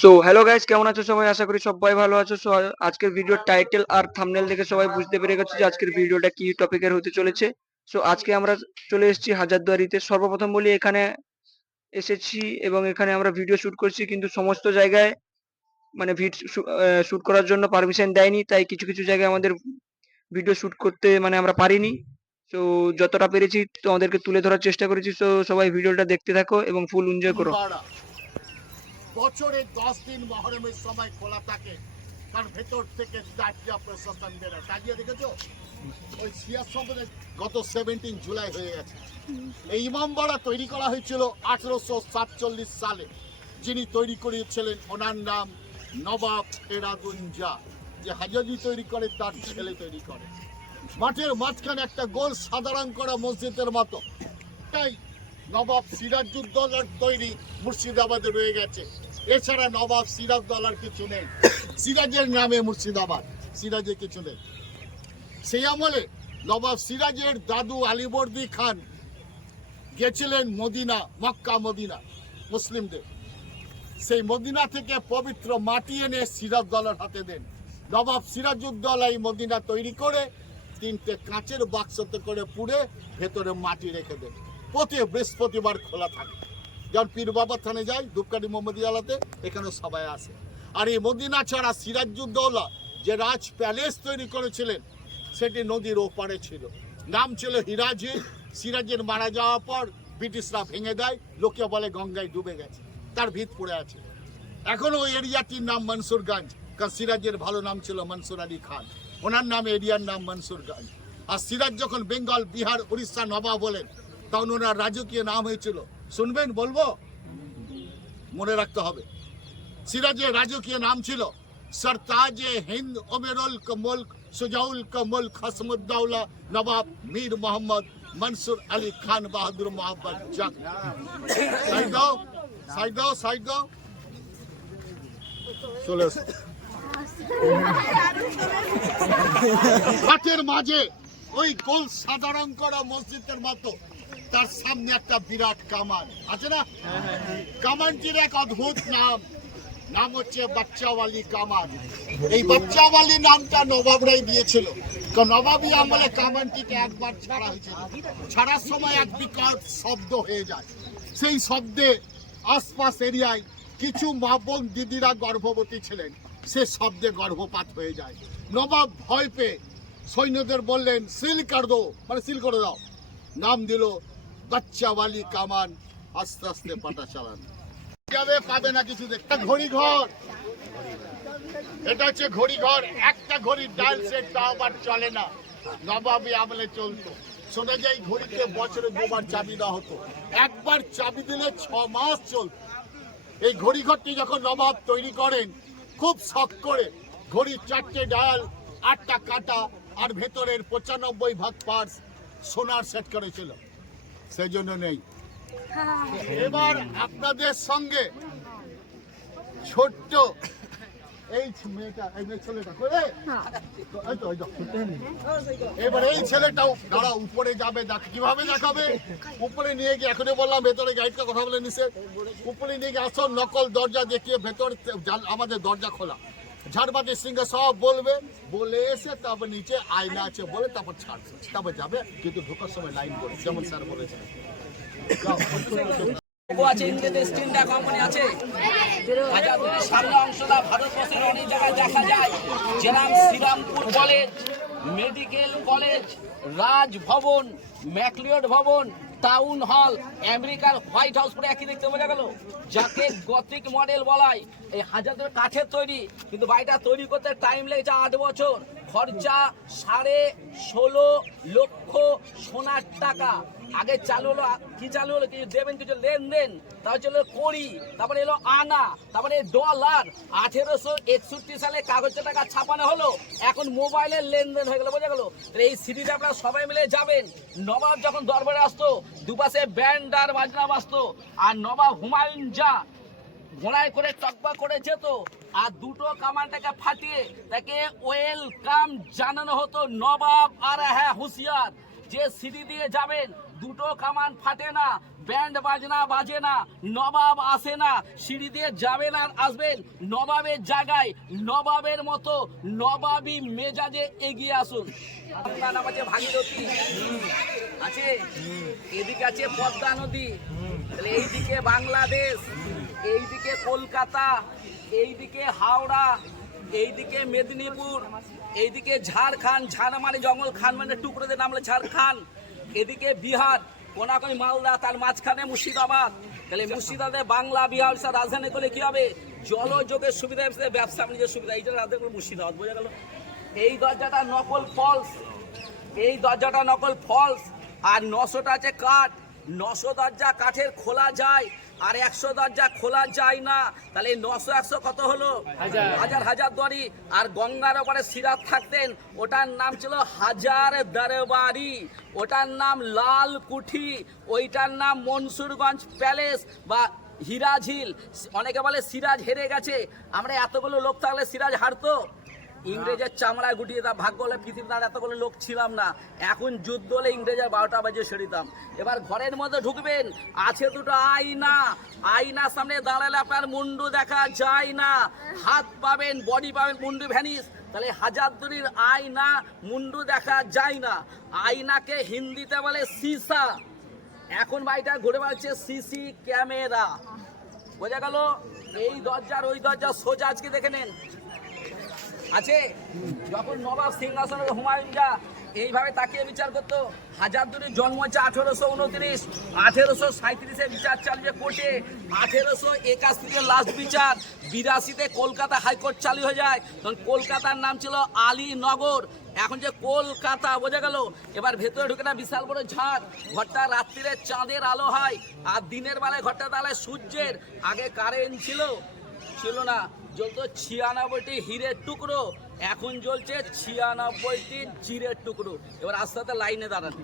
So hello guys, কেমন আছো সবাই? আশা করি সবাই ভালো আছো। সো আজকের ভিডিওর টাইটেল আর থাম্বনেল দেখে সবাই বুঝতে পেরে গেছো যে আজকের ভিডিওটা কি টপিকের হতে চলেছে। সো আজকে আমরা চলে এসেছি হাজারদুয়ারিতে। সর্বপ্রথম বলি, এখানে এসেছি এবং এখানে আমরা ভিডিও শুট করছি, কিন্তু সমস্ত জায়গায় মানে শুট করার জন্য পারমিশন দেয়নি, তাই কিছু কিছু জায়গায় আমাদের ভিডিও শুট করতে মানে আমরা পারিনি। তো যতটা পেরেছি তোমাদেরকে তুলে ধরার চেষ্টা করেছি। তো সবাই ভিডিওটা দেখতে থাকো এবং ফুল এনজয় করো। বছরে 10 দিন মহরমের সময় খোলা থাকে, কারণ ভেতর থেকে তাজিয়া প্রশাসন বেরোয়। তাজিয়া দেখেছো? ওই সিয়ার সম্পদে গত 17 জুলাই হয়ে গেছে। এই ইমামবাড়া তৈরি করা হয়েছিল 1847 সালে। যিনি তৈরি করিয়েছিলেন ওনার নাম নবাব এরাগুঞ্জা। যে হাজারি তৈরি করে তার ছেলে তৈরি করে। মাঠের মাঝখানে একটা গোল সাধারণ করা মসজিদের মতো। তাই নবাব সিরাজউদ্দৌলার তৈরি মুর্শিদাবাদে রয়ে গেছে। এছাড়া নবাব সিরাজউদ্দৌলার কিছু নেই। সিরাজের নামে মুর্শিদাবাদ, সিরাজের কিছু নেই। সেই আমলে নবাব সিরাজের দাদু আলীবর্দী খান গেছিলেন মদিনা, মক্কা মদিনা মুসলিমদের। সেই মদিনা থেকে পবিত্র মাটি এনে সিরাজউদ্দৌলার হাতে দেন। নবাব সিরাজউদ্দৌলা এই মদিনা তৈরি করে 3টে কাঁচের বাক্সতে করে পুড়ে ভেতরে মাটি রেখে দেন। প্রতি বৃহস্পতিবার খোলা থাকে। যখন পীর বাবা থানে যায় ধূপকাঠি মোহাম্মদিয়ালাতে, এখানে সবাই আসে। আর এই মদিনা ছাড়া সিরাজউদ্দৌলা যে রাজ প্যালেস তৈরি করেছিলেন সেটি নদীর ওপারে ছিল। নাম ছিল হিরাজি। সিরাজের মারা যাওয়ার পর ব্রিটিশরা ভেঙে দেয়, লোকে বলে গঙ্গায় ডুবে গেছে, তার ভিত পড়ে আছে। এখনো ওই এরিয়াটির নাম মনসুরগঞ্জ, কারণ সিরাজের ভালো নাম ছিল মনসুর আলী খান, ওনার নাম এরিয়ার নাম মনসুরগঞ্জ। আর সিরাজ যখন বেঙ্গল, বিহার, উড়িষ্যা নবাব বলেন, তখন ওনার রাজকীয় নাম হয়েছিল, শুনবেন বলবো, মনে রাখতে হবে। সিরাজের রাজকীয় নাম ছিল সরতাজে হিন্দ ওমেরুল মুলক সুজাউল মুলক হাসমুদ্দৌলা নবাব মীর মোহাম্মদ মনসুর আলী খান বাহাদুর মোহাম্মদ জং। সাইড দাও, সাইড দাও, সাইড দাও, চলে আসো। মাঠের মাঝে ওই গোল সাধারণ করা মসজিদের মতো তার সামনে একটা বিরাট কামান আছে না? কামানটির এক অদ্ভুত নাম, নাম হচ্ছে বাচ্চাওয়ালি কামান। এই বাচ্চাওয়ালি নামটা নবাবরাই দিয়েছিল, কারণ নবাবী আমলে কামানটিকে একবার ছাড়া হয়েছিল। ছাড়ার সময় এক বিকট শব্দ হয়ে যায়। সেই শব্দে আশপাশ এরিয়ায় কিছু মা বোন দিদিরা গর্ভবতী ছিলেন, সে শব্দে গর্ভপাত হয়ে যায়। নবাব ভয় পেয়ে সৈন্যদের বললেন সিল কর দো, মানে সিল করে দাও। নাম দিল বাচ্চাওয়ালি কামান। আস্তে আস্তে পাটা চালান যাবে, পাবে না কিছু দেখতে। ঘড়ি ঘর, এটা হচ্ছে ঘড়ি ঘর। একটা ঘড়ির ডায়াল সেট তাও আবার চলে না, নবাবী আমলে চলতো। শোনা যায় ঘড়িতে বছরে 2বার চাবি দেওয়া হতো, একবার চাবি দিলে 6 মাস চলত। এই ঘড়ি ঘরটি যখন নবাব তৈরি করেন, খুব শখ করে ঘড়ির 4টে ডায়াল, 8টা কাঁটা আর ভেতরের 95 ভাগ পার্টস সোনার সেট করেছিল, সেই জন্য নেই। এবার আপনাদের সঙ্গে ছোট্ট এই মেয়েটা, এই ছেলেটা করে, এবার এই ছেলেটাও দাঁড়া উপরে যাবে, কিভাবে দেখাবে? উপরে নিয়ে গিয়ে, এখনই বললাম ভেতরে গাইডকে কথা বলে নিছে, উপরে নিয়ে গিয়ে আসল নকল দরজা দেখিয়ে ভেতর আমাদের দরজা খোলা, ঝাড়বাতি সিংহে সব বলবে, বলে এসে তারপর নিচে আয়না আছে বলে তারপর ছাড়বে, তারপর যাবে। কিন্তু ঢোকার সময় লাইন করে, যেমন স্যার বলেছেন। কোম্পানি আছে, সামনে অংশটা ভারতবর্ষের অনেক জায়গায় দেখা যায়, যেরকম Serampore college, medical college, Raj Bhavan, McLeod Bhavan, town hall, আমেরিকার হোয়াইট হাউস পুরো একই দেখতে বোঝা গেল। যাকে গথিক মডেল বলাই, এই হাজার কাঠের তৈরি, কিন্তু বাড়িটা তৈরি করতে টাইম লেগেছে 8 বছর। খরচা 16.5 লক্ষ সোনার টাকা। আগে চালু হলো, কি চালু হলো, কিছু দেবেন, কিছু লেনদেন, তারপর চলো কড়ি, তারপরে এলো আনা, তারপরে ডলার। 1861 সালে কাগজের টাকা ছাপানো হলো, এখন মোবাইলের লেনদেন হয়ে গেল, বোঝা গেল। এই সিটিতে আপনারা সবাই মিলে যাবেন। নবাব যখন দরবারে আসতো, দুপাশে ব্যান্ড আর বাজনা বাজতো, আর নবাব হুমায়ুন যা ঘোড়ায় করে টকবা করে যেত, আর দুটো কামানটাকে ফাটিয়ে তাকে ওয়েলকাম জানানো হতো, নবাব আর হ্যাঁ হুঁশিয়ার, যে সিঁড়ি দিয়ে যাবেন দুটো কামান ফাটে না, ব্যান্ড বাজনা বাজে না, নবাব আসে না, সিঁড়ি দিয়ে যাবেন আর আসবেন নবাবের জায়গায়, নবাবের মতো নবাবী মেজাজে এগিয়ে আসুন। আপনার নাম আছে ভাগীরথী আছে, এদিকে আছে পদ্মা নদী, তাহলে এইদিকে বাংলাদেশ, এইদিকে কলকাতা, এইদিকে হাওড়া, এইদিকে মেদিনীপুর, এইদিকে ঝাড়খণ্ড, ঝাড় মানে জঙ্গল, খান মানে টুকরো দিয়ে নামলে ঝাড়খণ্ড, এদিকে বিহার, কোনাকই মালদা, তার মাঝখানে মুর্শিদাবাদ। তাহলে মুর্শিদাবাদে বাংলা বিহার রাজধানী করলে কি হবে? জলযোগের সুবিধা, ব্যবসা বাণিজ্যের সুবিধা, এইটা রাজধানী করলে মুর্শিদাবাদ। বোঝা গেল? এই দরজাটা নকল ফলস, এই দরজাটা নকল ফলস, আর 900টা আছে কাঠ। 900 দরজা কাঠের খোলা যায়, আর 100 দরজা খোলা যায় না। তাহলে 900 100 কত হলো? হাজার হাজার দড়ি। আর গঙ্গার ওপরে সিরাত থাকতেন, ওটার নাম ছিল হাজার দরবারি, ওটার নাম লাল কুঠি, ওইটার নাম মনসুরগঞ্জ প্যালেস বা হিরাঝিল। অনেকে বলে সিরাজ হেরে গেছে, আমরা এতগুলো লোক থাকলে সিরাজ হারতো? ইংরেজের চামড়ায় গুটিয়ে তা ভাগ্য হলে পৃথিবীতে আর এতগুলো লোক ছিলাম না। এখন যুদ্ধ হলে ইংরেজের 12টা বাজে সেরিতাম। এবার ঘরের মধ্যে ঢুকবেন, আছে দুটো আয়না, আয়নার সামনে দাঁড়ালে আপনার মুন্ডু দেখা যায় না, হাত পাবেন, বডি পাবেন, মুন্ডু ভ্যানিস। তাহলে হাজারদুয়ারির আয়না, মুন্ডু দেখা যায় না। আয়নাকে হিন্দিতে বলে সিসা, এখন বাড়িটা ঘুরে বেড়াচ্ছে সিসি ক্যামেরা। বোঝা গেল? এই দরজার ওই দরজা সোজা আজকে দেখে নেন আছে। যখন নবাব সিংহাসনের হুমায়ুন যা এইভাবে তাকিয়ে বিচার করতো, হাজারদুয়ারির জন্ম হচ্ছে 1829, 1837-এ বিচার চালিয়ে কোর্টে, 1881-তে লাস্ট বিচার, 82-তে কলকাতা হাইকোর্ট চালু হয়ে যায়। তখন কলকাতার নাম ছিল আলীনগর, এখন যে কলকাতা। বোঝা গেল? এবার ভেতরে ঢুকে না বিশাল বড় ঝাড়, ঘরটা রাত্রিরে চাঁদের আলো হয়, আর দিনের বেলায় ঘরটা তাহলে সূর্যের। আগে কারেন্ট ছিল না, জ্বলতো 96টি হীরের টুকরো, এখন জ্বলছে 96টি জিরের টুকরো। এবার আস্তে আস্তে লাইনে দাঁড়ান।